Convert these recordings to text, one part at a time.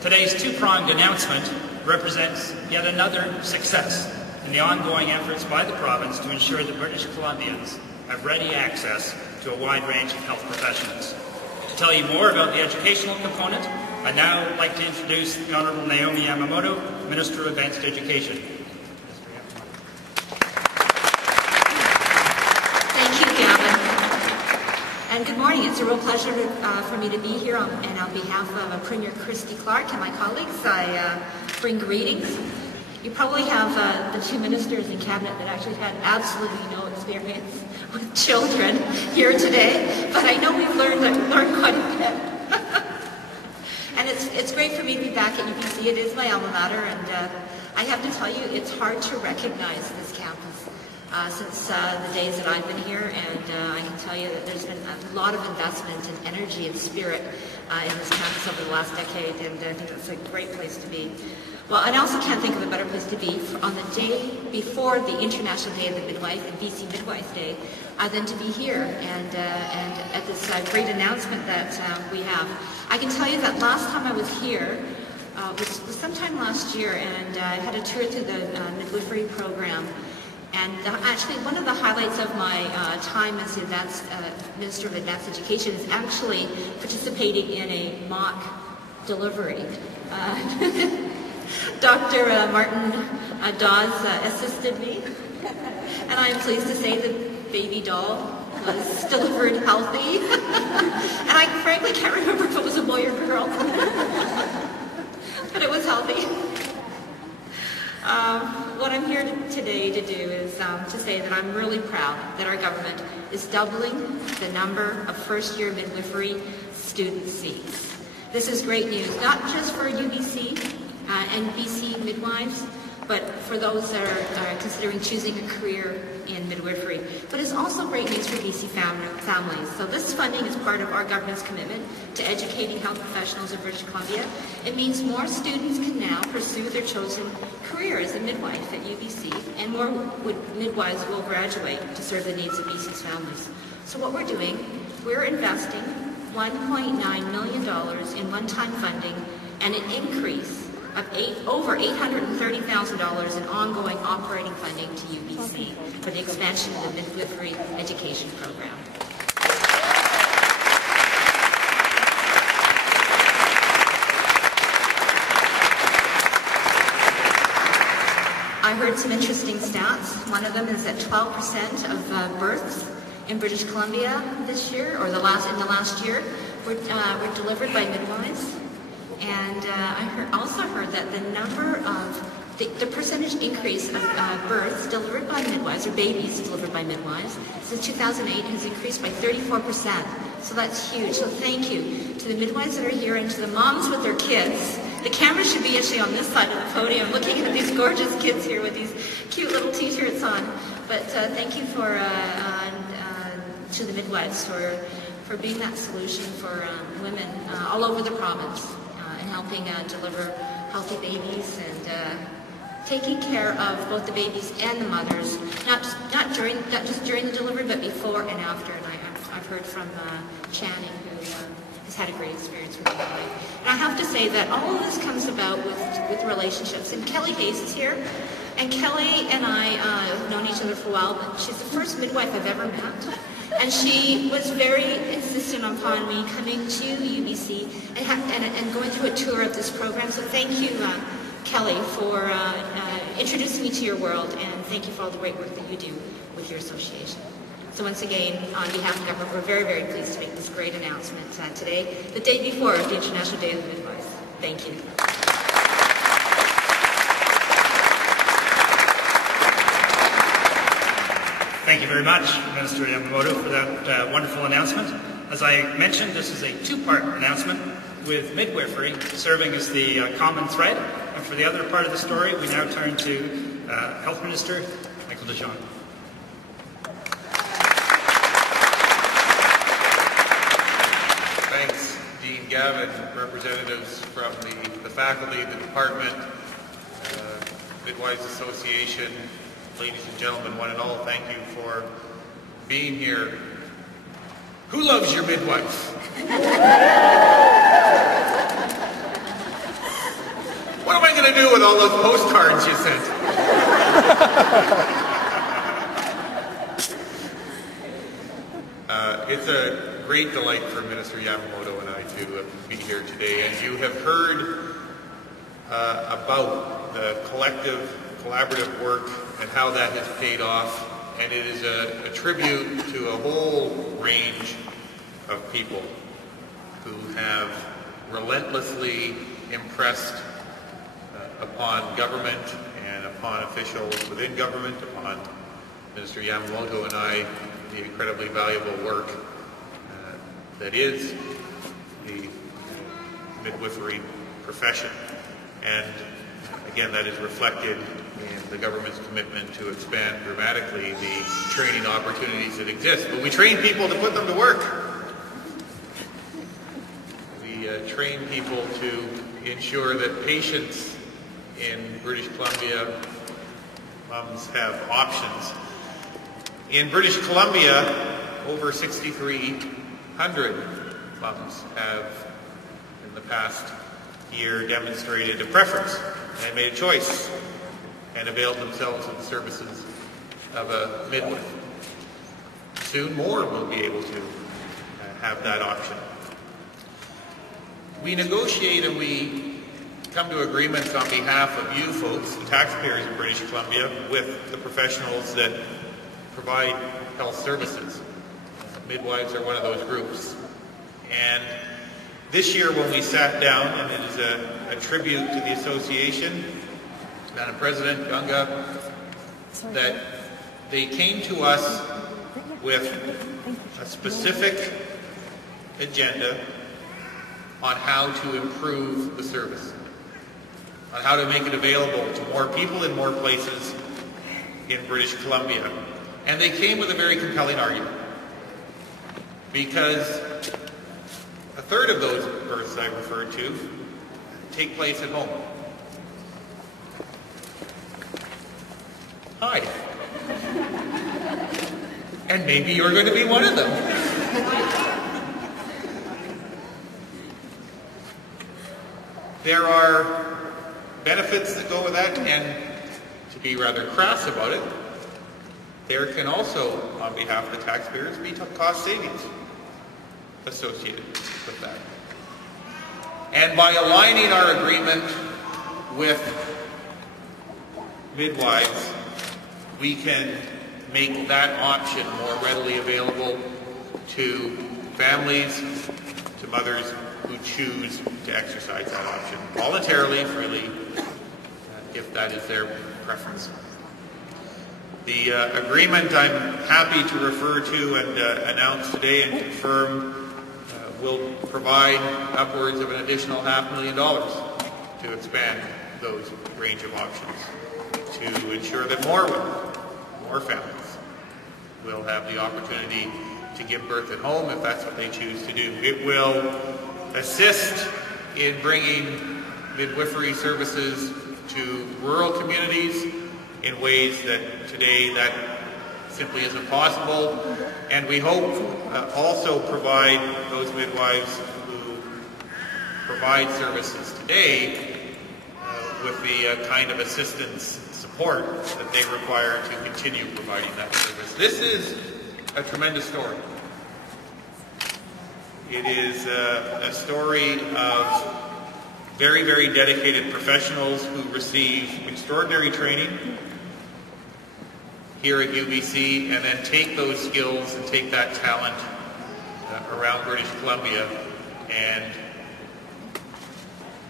Today's two-pronged announcement represents yet another success in the ongoing efforts by the province to ensure that British Columbians have ready access to a wide range of health professionals. To tell you more about the educational component, I'd now like to introduce the Honourable Naomi Yamamoto, Minister of Advanced Education. Thank you, Gavin. And good morning. It's a real pleasure for me to be here, and on behalf of Premier Christy Clark and my colleagues, I bring greetings. You probably have the two ministers in Cabinet that actually had absolutely no experience with children here today, but I know we've learned quite a bit. And it's great for me to be back at UBC. It is my alma mater, and I have to tell you, it's hard to recognize this campus since the days that I've been here, and I can tell you that there's been a lot of investment and energy and spirit in this campus over the last decade, and I think it's a great place to be. Well, I also can't think of a better place to be on the day before the International Day of the Midwife and BC Midwives Day than to be here and at this great announcement that we have. I can tell you that last time I was here was sometime last year, and I had a tour through the midwifery program. And actually, one of the highlights of my time as the Minister of Advanced Education is actually participating in a mock delivery. Dr. Martin Dawes assisted me, and I am pleased to say the baby doll was delivered healthy. And I frankly can't remember if it was a boy or girl, but it was healthy. What I'm here today to do is to say that I'm really proud that our government is doubling the number of first-year midwifery student seats. This is great news, not just for UBC and BC midwives, but for those that are considering choosing a career in midwifery. But it's also great news for BC families. So this funding is part of our government's commitment to educating health professionals in British Columbia. It means more students can now pursue their chosen career as a midwife at UBC, and more midwives will graduate to serve the needs of BC's families. So what we're doing, we're investing $1.9 million in one-time funding and an increase of over $830,000 in ongoing operating funding to UBC for the expansion of the midwifery education program. I heard some interesting stats. One of them is that 12% of births in British Columbia this year, or in the last year, were delivered by midwives. And I also heard that the number of, the percentage increase of births delivered by midwives, or babies delivered by midwives, since 2008 has increased by 34%. So that's huge. So thank you to the midwives that are here and to the moms with their kids. The camera should be actually on this side of the podium, looking at these gorgeous kids here with these cute little t-shirts on. But thank you to the midwives for being that solution for women all over the province. Helping deliver healthy babies and taking care of both the babies and the mothers, not just during the delivery, but before and after. And I've heard from Channing, who has had a great experience with midwife. And I have to say that all of this comes about with relationships. And Kelly Hayes is here, and Kelly and I have known each other for a while, but she's the first midwife I've ever met. And she was very insistent upon me coming to UBC and going through a tour of this program. So thank you, Kelly, for introducing me to your world, and thank you for all the great work that you do with your association. So once again, on behalf of the government, we're very, very pleased to make this great announcement today, the day before the International Day of the Midwives. Thank you. Thank you very much, Minister Yamamoto, for that wonderful announcement. As I mentioned, this is a two-part announcement, with midwifery serving as the common thread. And for the other part of the story, we now turn to Health Minister Michael DeJean. Thanks, Dean Gavin, representatives from the faculty, the department, Midwives Association, ladies and gentlemen, one and all, thank you for being here. Who loves your midwife? going to do with all those postcards you sent? It's a great delight for Minister Yamamoto and I to be here today. And you have heard about the collaborative work and how that has paid off. And it is a tribute to a whole range of people who have relentlessly impressed upon government and upon officials within government, upon Minister Yamamoto and I, the incredibly valuable work that is the midwifery profession. And again, that is reflected in the government's commitment to expand dramatically the training opportunities that exist. But we train people to put them to work. We train people to ensure that patients in British Columbia, mums have options. In British Columbia, over 6,300 mums have, in the past year, demonstrated a preference and made a choice and availed themselves of the services of a midwife. Soon more will be able to have that option. We negotiate and we come to agreements on behalf of you folks, the taxpayers in British Columbia, with the professionals that provide health services. Midwives are one of those groups. And this year when we sat down, and it is a tribute to the association, Madam President, Gunga, that they came to us with a specific agenda on how to improve the service, on how to make it available to more people in more places in British Columbia. And they came with a very compelling argument, because a third of those births I referred to take place at home. Hi. And maybe you're going to be one of them. There are benefits that go with that, and to be rather crass about it, there can also, on behalf of the taxpayers, be cost savings associated with that. And by aligning our agreement with midwives, we can make that option more readily available to families, to mothers who choose to exercise that option voluntarily, freely, if that is their preference. The agreement I'm happy to refer to and announce today and confirm will provide upwards of an additional $500,000 to expand those range of options, to ensure that more women, more families, will have the opportunity to give birth at home if that's what they choose to do. It will assist in bringing midwifery services to rural communities in ways that today that simply isn't possible. And we hope also provide those midwives who provide services today with the kind of assistance, support that they require to continue providing that service. This is a tremendous story. It is a story of very, very dedicated professionals who receive extraordinary training here at UBC and then take those skills and take that talent around British Columbia and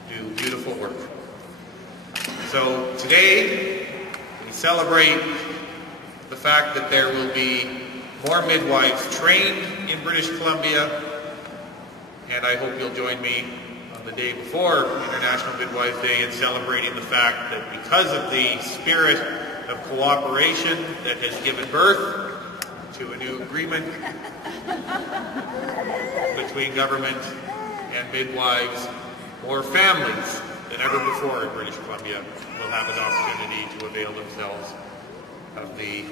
do beautiful work. So today we celebrate the fact that there will be more midwives trained in British Columbia, and I hope you'll join me on the day before International Midwives Day in celebrating the fact that because of the spirit of cooperation that has given birth to a new agreement between government and midwives, more families than ever before in British Columbia will have an opportunity to avail themselves of the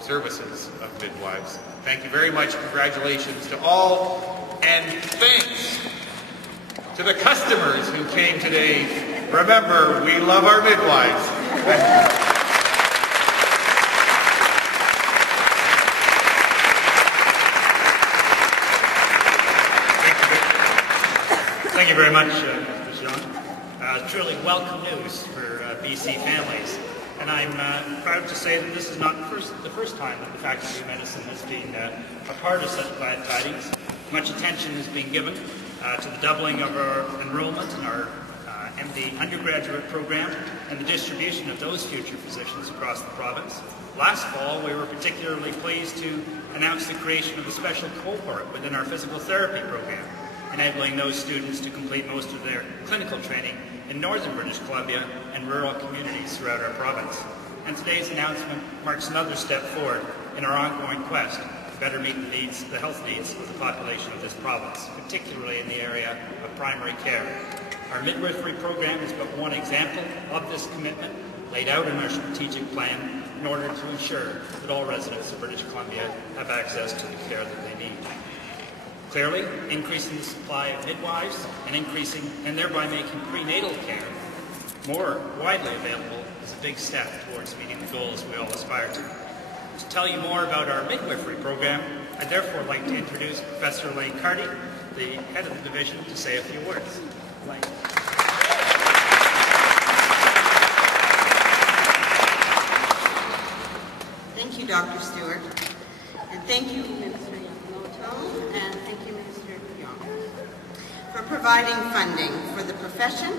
services of midwives. Thank you very much. Congratulations to all, and thanks To the customers who came today, remember, we love our midwives. Thank you very much, Ms. Jean. Truly welcome news for BC families. And I'm proud to say that this is not the first time that the Faculty of Medicine has been a part of such glad tidings. Much attention has been given to the doubling of our enrollment in our MD undergraduate program and the distribution of those future physicians across the province. Last fall, we were particularly pleased to announce the creation of a special cohort within our physical therapy program, enabling those students to complete most of their clinical training in northern British Columbia and rural communities throughout our province. And today's announcement marks another step forward in our ongoing quest to better meet the needs, the health needs of the population of this province, particularly in the area of primary care. Our midwifery program is but one example of this commitment laid out in our strategic plan in order to ensure that all residents of British Columbia have access to the care that they need. Clearly, increasing the supply of midwives and thereby making prenatal care more widely available is a big step towards meeting the goals we all aspire to. To tell you more about our midwifery program, I'd therefore like to introduce Professor Lakerd, the head of the division, to say a few words. Thank you, Dr. Stewart, and thank you, Minister Yamamoto, and thank you, Minister Young, for providing funding for the profession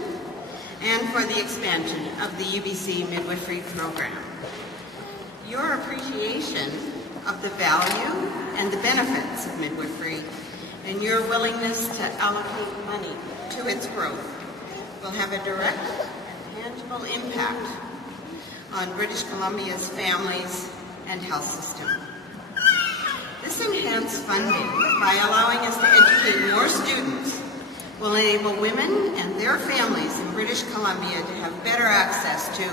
and for the expansion of the UBC midwifery program. Your appreciation of the value and the benefits of midwifery and your willingness to allocate money to its growth will have a direct and tangible impact on British Columbia's families and health system. This enhanced funding, by allowing us to educate more students, will enable women and their families in British Columbia to have better access to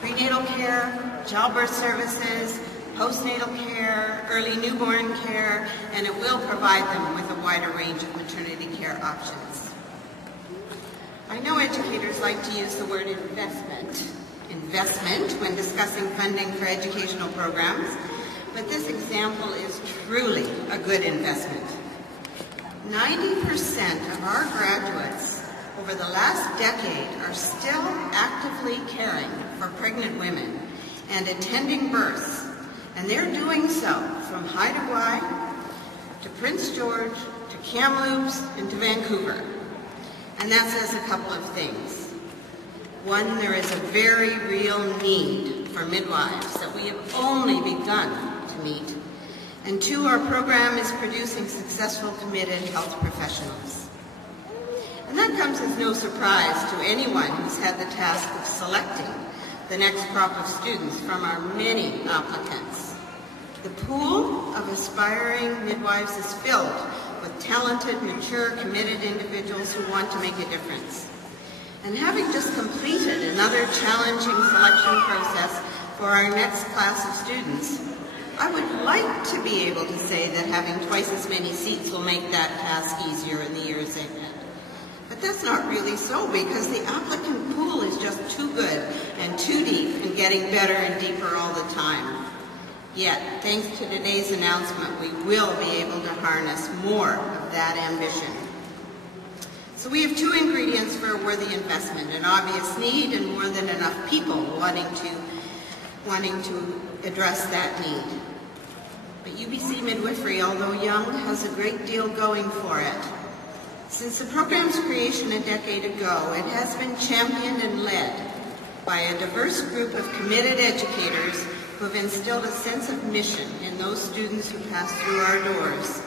prenatal care, childbirth services, postnatal care, early newborn care, and it will provide them with a wider range of maternity care options. I know educators like to use the word investment when discussing funding for educational programs, but this example is truly a good investment. 90% of our graduates over the last decade are still actively caring for pregnant women and attending births, and they're doing so from Haida Gwaii to Prince George to Kamloops and to Vancouver. And that says a couple of things. One, there is a very real need for midwives that we have only begun to meet. And two, our program is producing successful, committed health professionals. And that comes as no surprise to anyone who's had the task of selecting the next crop of students from our many applicants. The pool of aspiring midwives is filled with talented, mature, committed individuals who want to make a difference. And having just completed another challenging selection process for our next class of students, I would like to be able to say that having twice as many seats will make that task easier in the years ahead. But that's not really so, because the applicant pool is just too good and too deep and getting better and deeper all the time. Yet, thanks to today's announcement, we will be able to harness more of that ambition. So we have two ingredients for a worthy investment: an obvious need and more than enough people wanting to address that need. But UBC Midwifery, although young, has a great deal going for it. Since the program's creation a decade ago, it has been championed and led by a diverse group of committed educators who have instilled a sense of mission in those students who pass through our doors.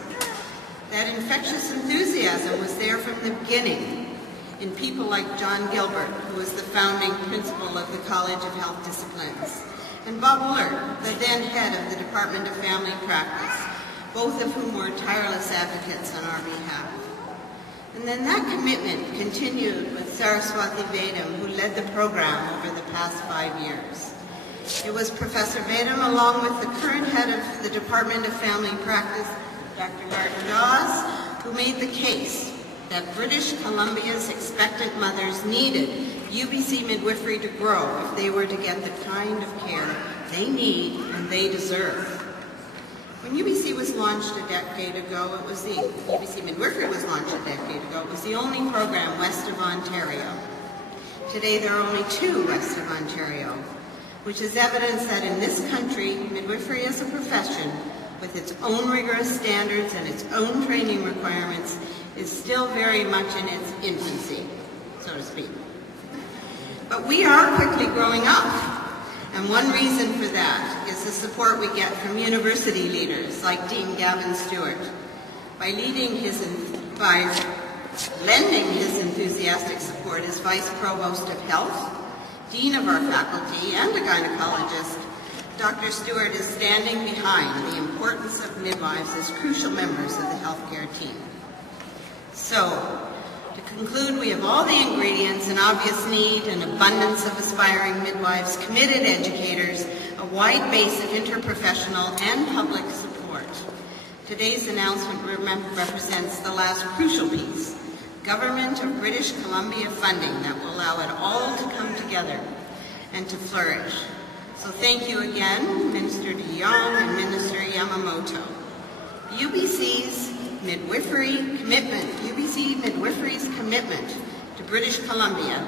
That infectious enthusiasm was there from the beginning in people like John Gilbert, who was the founding principal of the College of Health Disciplines, and Bob Willard, the then head of the Department of Family Practice, both of whom were tireless advocates on our behalf. And then that commitment continued with Saraswati Vedam, who led the program over the past 5 years. It was Professor Vedam, along with the current head of the Department of Family Practice, Dr. Martin Dawes, who made the case that British Columbia's expectant mothers needed UBC midwifery to grow if they were to get the kind of care they need and they deserve. When UBC was launched a decade ago, UBC midwifery was launched a decade ago, it was the only program west of Ontario. Today there are only 2 west of Ontario, which is evidence that in this country, midwifery as a profession, with its own rigorous standards and its own training requirements, is still very much in its infancy, so to speak. But we are quickly growing up, and one reason for that is the support we get from university leaders like Dean Gavin Stewart. By lending his enthusiastic support as Vice Provost of Health, Dean of our faculty, and a gynecologist, Dr. Stewart is standing behind the importance of midwives as crucial members of the healthcare team. So, to conclude, we have all the ingredients, an obvious need, an abundance of aspiring midwives, committed educators, a wide base of interprofessional and public support. Today's announcement represents the last crucial piece, Government of British Columbia funding that will allow it all to come together and to flourish. So thank you again, Minister de Jong and Minister Yamamoto. UBC's midwifery's commitment to British Columbia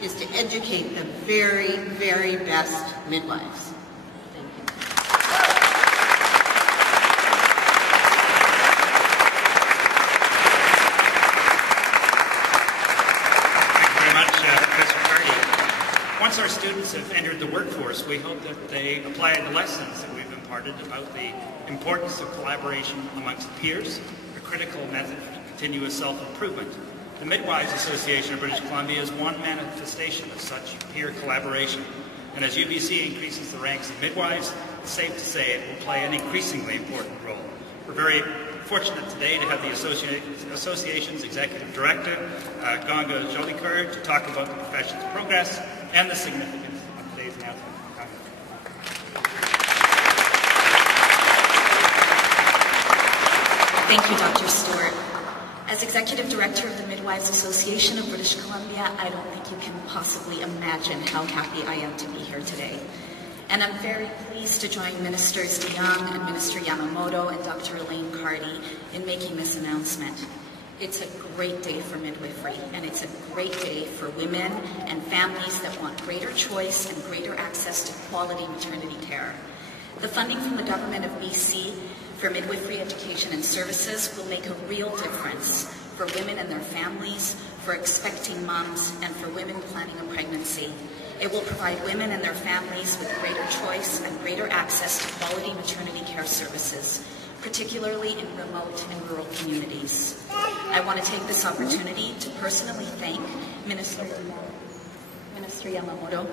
is to educate the very, very best midwives. Thank you. Thank you very much, Professor Carty. Once our students have entered the workforce, we hope that they apply the lessons that we've imparted about the importance of collaboration amongst peers, a critical method for continuous self-improvement. The Midwives Association of British Columbia is one manifestation of such peer collaboration. And as UBC increases the ranks of midwives, it's safe to say it will play an increasingly important role. We're very fortunate today to have the association's executive director, Ganga Jolikar, to talk about the profession's progress and the significance of today's announcement. Thank you, Dr. Stewart. As Executive Director of the Midwives Association of British Columbia, I don't think you can possibly imagine how happy I am to be here today. And I'm very pleased to join Ministers de Jong and Minister Yamamoto and Dr. Elaine Carty in making this announcement. It's a great day for midwifery, and it's a great day for women and families that want greater choice and greater access to quality maternity care. The funding from the Government of BC for midwifery education and services will make a real difference for women and their families, for expecting moms, and for women planning a pregnancy. It will provide women and their families with greater choice and greater access to quality maternity care services, particularly in remote and rural communities. I want to take this opportunity to personally thank Minister Yamamoto.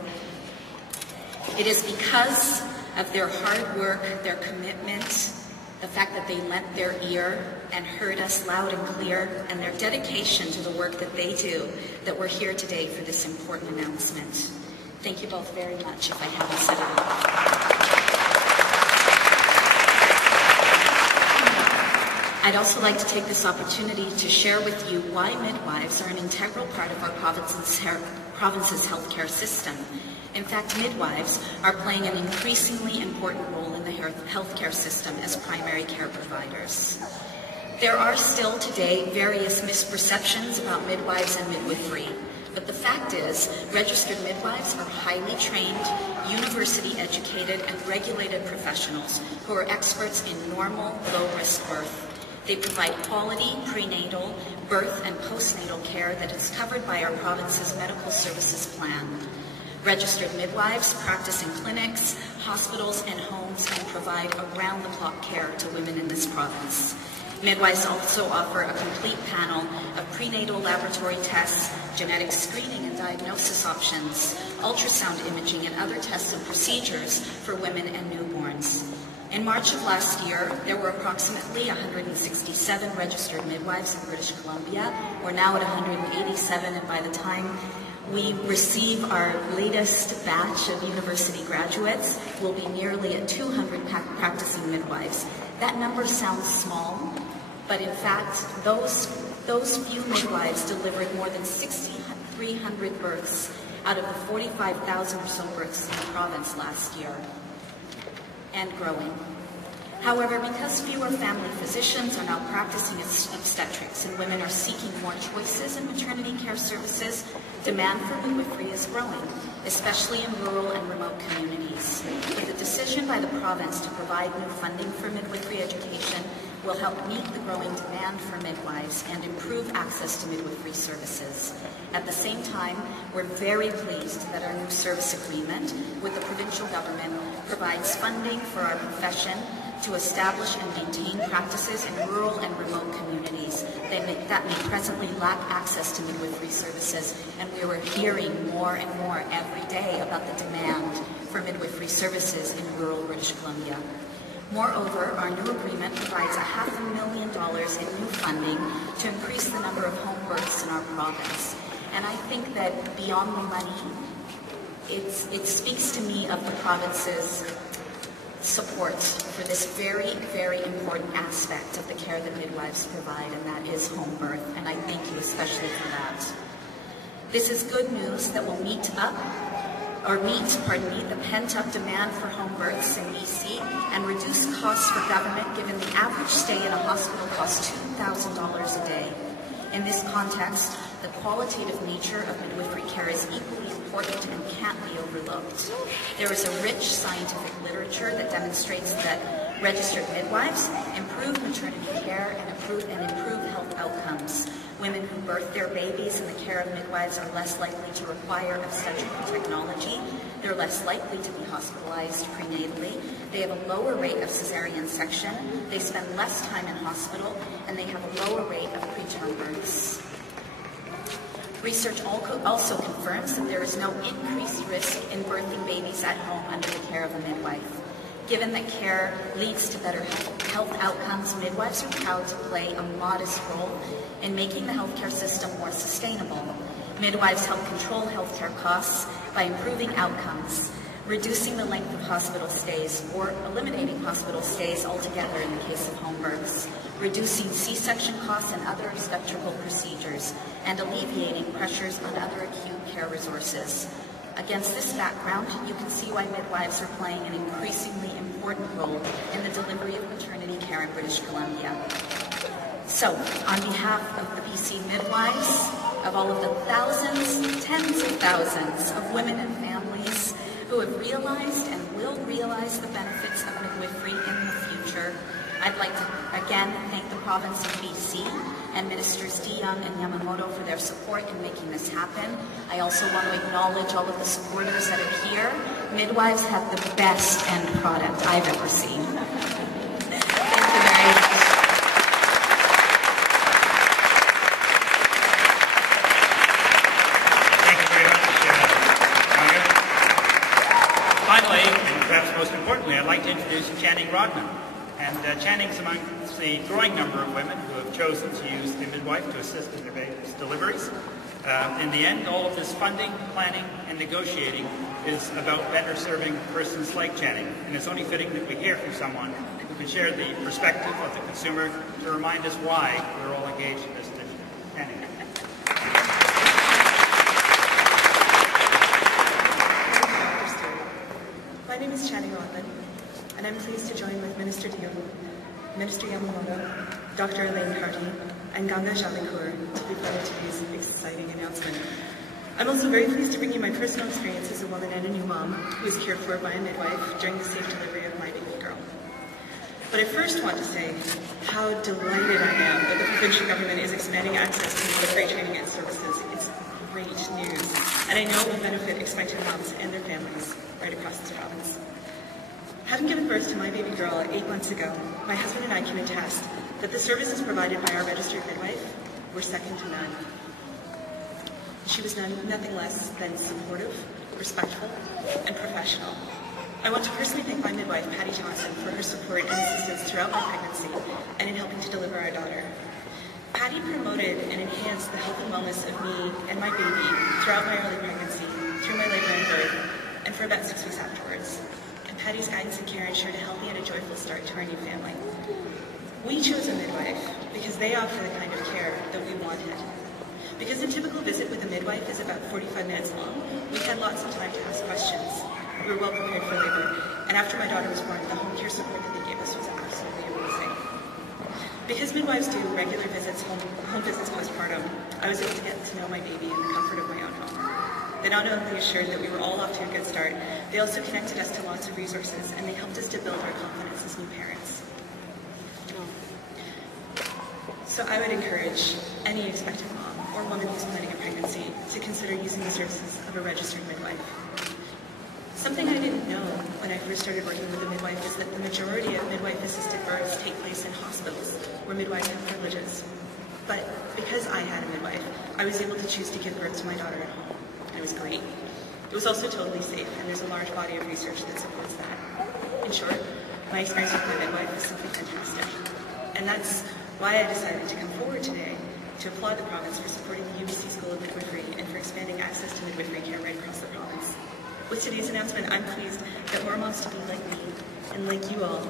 It is because of their hard work, their commitment, the fact that they lent their ear and heard us loud and clear, and their dedication to the work that they do, that we're here today for this important announcement. Thank you both very much, if I haven't said it. I'd also like to take this opportunity to share with you why midwives are an integral part of our province's healthcare system. In fact, midwives are playing an increasingly important role in the healthcare system as primary care providers. There are still today various misperceptions about midwives and midwifery, but the fact is, registered midwives are highly trained, university-educated, and regulated professionals who are experts in normal, low-risk birth. They provide quality prenatal, birth, and postnatal care that is covered by our province's medical services plan. Registered midwives practice in clinics, hospitals, and homes and provide around-the-clock care to women in this province. Midwives also offer a complete panel of prenatal laboratory tests, genetic screening and diagnosis options, ultrasound imaging, and other tests and procedures for women and newborns. In March of last year, there were approximately 167 registered midwives in British Columbia. We're now at 187, and by the time we receive our latest batch of university graduates, we'll be nearly at 200 practicing midwives. That number sounds small, but in fact, those Those few midwives delivered more than 6,300 births out of the 45,000 or so births in the province last year, and growing. However, because fewer family physicians are now practicing obstetrics and women are seeking more choices in maternity care services, demand for midwifery is growing, especially in rural and remote communities. The decision by the province to provide new funding for midwifery education will help meet the growing demand for midwives and improve access to midwifery services. At the same time, we're very pleased that our new service agreement with the provincial government provides funding for our profession to establish and maintain practices in rural and remote communities that may presently lack access to midwifery services, and we were hearing more and more every day about the demand for midwifery services in rural British Columbia. Moreover, our new agreement provides $500,000 in new funding to increase the number of home births in our province. And I think that beyond the money, it speaks to me of the province's support for this very, very important aspect of the care that midwives provide, and that is home birth, and I thank you especially for that. This is good news that will meet the pent-up demand for home births in BC and reduce costs for government, given the average stay in a hospital costs $2,000 a day. In this context, the qualitative nature of midwifery care is equally important and can't be overlooked. There is a rich scientific literature that demonstrates that registered midwives improve maternity care and improve health outcomes. Women who birth their babies in the care of midwives are less likely to require obstetrical technology. They're less likely to be hospitalized prenatally. They have a lower rate of cesarean section. They spend less time in hospital, and they have a lower rate of preterm births. Research also confirms that there is no increased risk in birthing babies at home under the care of a midwife. Given that care leads to better health outcomes, midwives are proud to play a modest role in making the healthcare system more sustainable. Midwives help control healthcare costs by improving outcomes, reducing the length of hospital stays, or eliminating hospital stays altogether in the case of home births, reducing C-section costs and other obstetrical procedures, and alleviating pressures on other acute care resources. Against this background, you can see why midwives are playing an increasingly important role in the delivery of maternity care in British Columbia. So, on behalf of the BC midwives, of all of the thousands, tens of thousands of women and families who have realized and will realize the benefits of midwifery in the future, I'd like to again thank the province of BC and Ministers DeYoung and Yamamoto for their support in making this happen. I also want to acknowledge all of the supporters that are here. Midwives have the best end product I've ever seen. Thank you very much. Thank you very much, Finally, and perhaps most importantly, I'd like to introduce Channing Rodman. And Channing's among the growing number of women who have chosen to use the midwife to assist in their babies' deliveries. In the end, all of this funding, planning, and negotiating is about better serving persons like Channing. And it's only fitting that we hear from someone who can share the perspective of the consumer to remind us why we're all engaged in this initiative. Channing. My name is Channing Rodman, and I'm pleased to join with Minister DeYoung, Minister Yamamoto, Dr. Lakerd, and Gavin to be part of today's exciting announcement. I'm also very pleased to bring you my personal experience as a woman and a new mom who was cared for by a midwife during the safe delivery of my baby girl. But I first want to say how delighted I am that the provincial government is expanding access to midwifery training and services. It's great news, and I know it will benefit expectant moms and their families right across this province. Having given birth to my baby girl 8 months ago, my husband and I can attest that the services provided by our registered midwife were second to none. She was nothing less than supportive, respectful, and professional. I want to personally thank my midwife, Patty Johnson, for her support and assistance throughout my pregnancy and in helping to deliver our daughter. Patty promoted and enhanced the health and wellness of me and my baby throughout my early pregnancy, through my labor and birth, and for about 6 weeks afterwards. Patty's guidance and care ensured a healthy and a joyful start to our new family. We chose a midwife because they offer the kind of care that we wanted. Because a typical visit with a midwife is about 45 minutes long, we had lots of time to ask questions. We were well prepared for labor, and after my daughter was born, the home care support that they gave us was absolutely amazing. Because midwives do regular visits, home visits postpartum, I was able to get to know my baby in the comfort of my own home. They not only assured that we were all off to a good start, they also connected us to lots of resources, and they helped us to build our confidence as new parents. So I would encourage any expectant mom or woman who's planning a pregnancy to consider using the services of a registered midwife. Something I didn't know when I first started working with a midwife is that the majority of midwife-assisted births take place in hospitals where midwives have privileges. But because I had a midwife, I was able to choose to give birth to my daughter at home, and it was great. It was also totally safe, and there's a large body of research that supports that. In short, my experience with my midwife was simply fantastic. And that's why I decided to come forward today to applaud the province for supporting the UBC School of Midwifery and for expanding access to midwifery care right across the province. With today's announcement, I'm pleased that more moms to be like me and like you all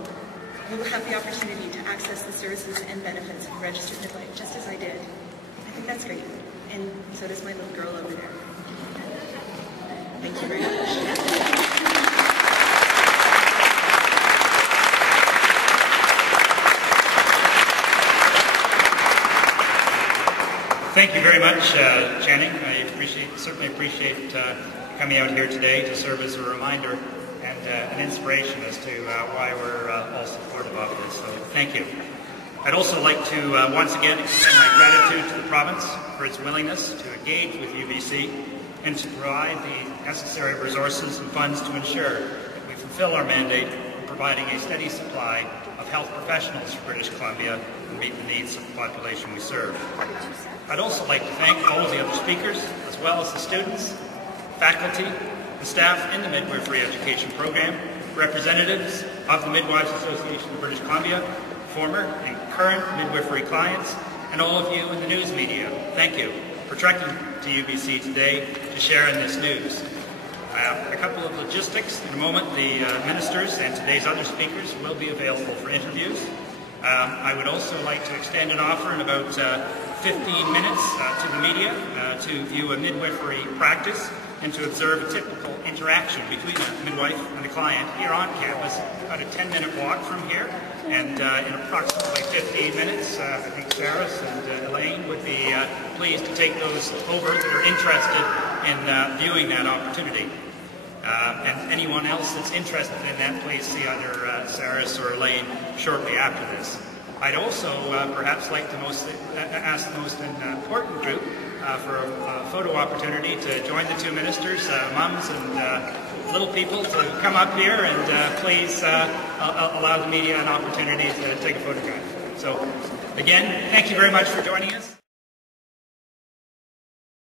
will have the opportunity to access the services and benefits of a registered midwife, just as I did. I think that's great, and so does my little girl over there. Thank you very much. Thank you very much, Channing. I certainly appreciate coming out here today to serve as a reminder and an inspiration as to why we're all supportive of this. So thank you. I'd also like to once again extend my gratitude to the province for its willingness to engage with UBC and to provide the necessary resources and funds to ensure that we fulfill our mandate in providing a steady supply of health professionals for British Columbia and meet the needs of the population we serve. I'd also like to thank all of the other speakers, as well as the students, faculty, the staff in the Midwifery Education Program, representatives of the Midwives Association of British Columbia, former and current midwifery clients, and all of you in the news media. Thank you for trekking to UBC today to share in this news. A couple of logistics. In a moment, the ministers and today's other speakers will be available for interviews. I would also like to extend an offer in about 15 minutes to the media to view a midwifery practice and to observe a typical interaction between a midwife and a client here on campus. About a 10-minute walk from here, and in approximately 15 minutes, I think Sarah and Elaine would be pleased to take those over that are interested in viewing that opportunity. And anyone else that's interested in that, please see either Saris or Elaine shortly after this. I'd also perhaps like to ask the most important group for a photo opportunity to join the two ministers, mums and little people, to come up here and please allow the media an opportunity to take a photograph. So again, thank you very much for joining us.